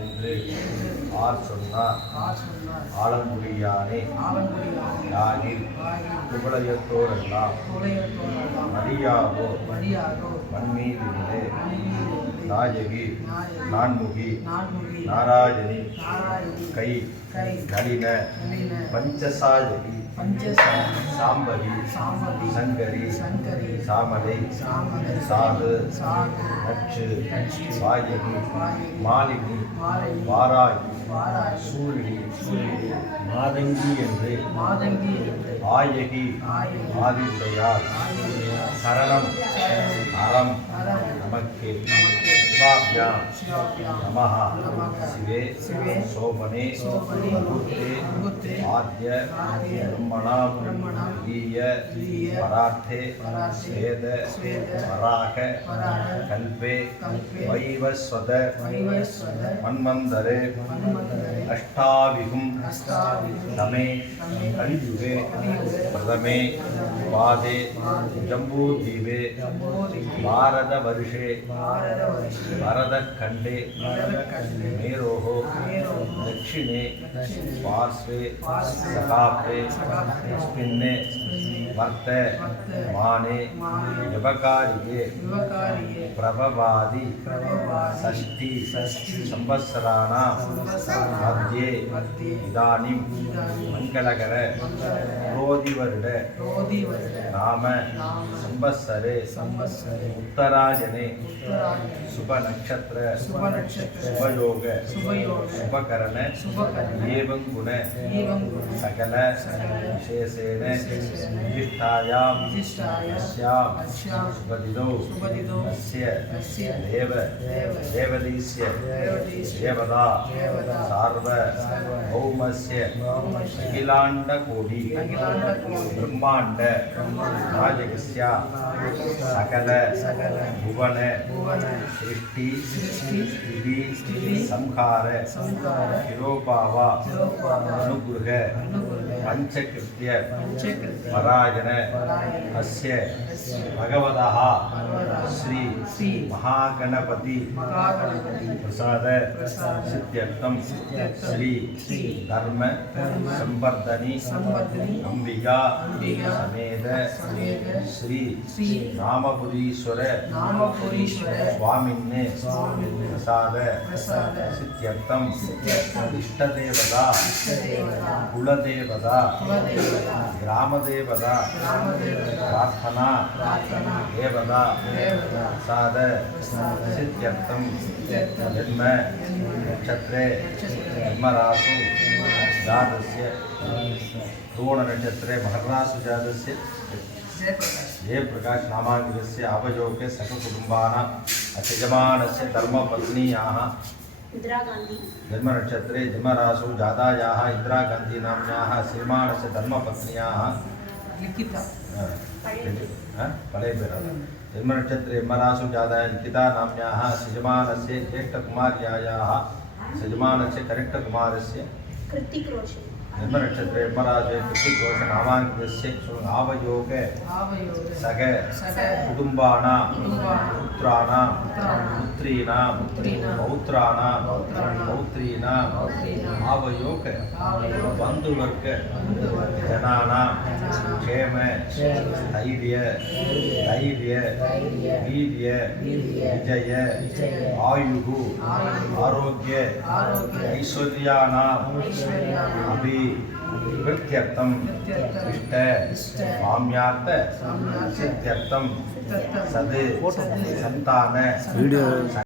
என்று ஆர் சொன்னார் ஆலங்குடியானே யாகில் புகழையத்தோரெல்லாம் மடியாவோ மண்மீதிலே நாயகி நான்முகி நாராயணி கை நளின பஞ்சசாயகி சாம்பவி சங்கரி சாமலை சாது நச்சு வாயகி மாலினி வாராகி சூழினி மாதங்கி என்று ஆயகி ஆதித்யார் சரணம் அறம் நமக்கே சிவாபியாம் நமஹ சிவே சோமனே மூர்த்தே ஆத்ய பிரம்மணாம் ஈய பரார்த்தே வேத வராக கல்பே வைவஸ்வத மன்வந்தரே அஷ்டாவிகும் தமே கலியுகே பிரதமே பாதே ஜம்பூதீபே பாரதவர்ஷே भरतखण्डे मेरोः दक्षिणे पार्श्वे सकाप्ते स्पिन्ने वर्तमाने व्यवकारिके प्रभवादि षष्ठी संवत्सराणां मध्ये इदानीं मङ्गलकर क्रोधिवर्ष नाम संवत्सरे उत्तरायणे शुभ नक्षत्र शुभयोग शुभकरण एवं गुण सकल विशेषेण विशिष्टायां शुभदिनौ अस्य देवदीस्य देवता सार्वभौमस्य अखिलाण्डकोटि ब्रह्माण्ड नायकस्य सकल भुवन सृष्टि स्थिति संहार तिरोभाव अनुग्रह पंचकृत्य परायण अस्य भगवतः श्री महागणपति प्रसाद सिद्ध्यर्थं श्री धर्म संवर्धनी अंबिका समेत श्री रामपुरीश्वर स्वामिन्ने प्रसाद सिद्ध्यर्थं इष्टदेवता कुलदेवता ग्रामदेवता प्रार्थना देवता प्रसाद सिद्ध्यर्थं जन्म नक्षत्रे जन्मराशु जातस्य ऋण नक्षत्रे महर्राशु जातस्य जयप्रकाश नामाङ्गस्य आवयोगे सककुटुम्बानां यजमानस्य धर्मपत्न्याः जन्म नक्षत्रे जन्मराशु जातायाः इंदिरा गांधी नाम्न्याः श्रीमानस्य धर्मपत्न्याः जन्म नक्षत्रे जन्मराशु जातायाः लिखिता नाम्न्याः यजमानस्य ज्येष्ठकुमार्यायाः यजमानस्य कनिष्ठकुमारस्य जन्म नक्षत्रे जन्मराशे कृतिघोष नामाङ्कस्य आवयोगे सग कुटुम्बानां पुत्राणां पुत्रीणां पौत्राणां पौत्रीणां आवयोग बन्धुवर्ग जनानां क्षेम स्थैर्य वीर्य विजय आयुः आरोग्य ऐश्वर्याणाम् अभिवृद्ध्यर्थं इष्ट काम्यार्थ सिद्ध्यर्थं सद् संतान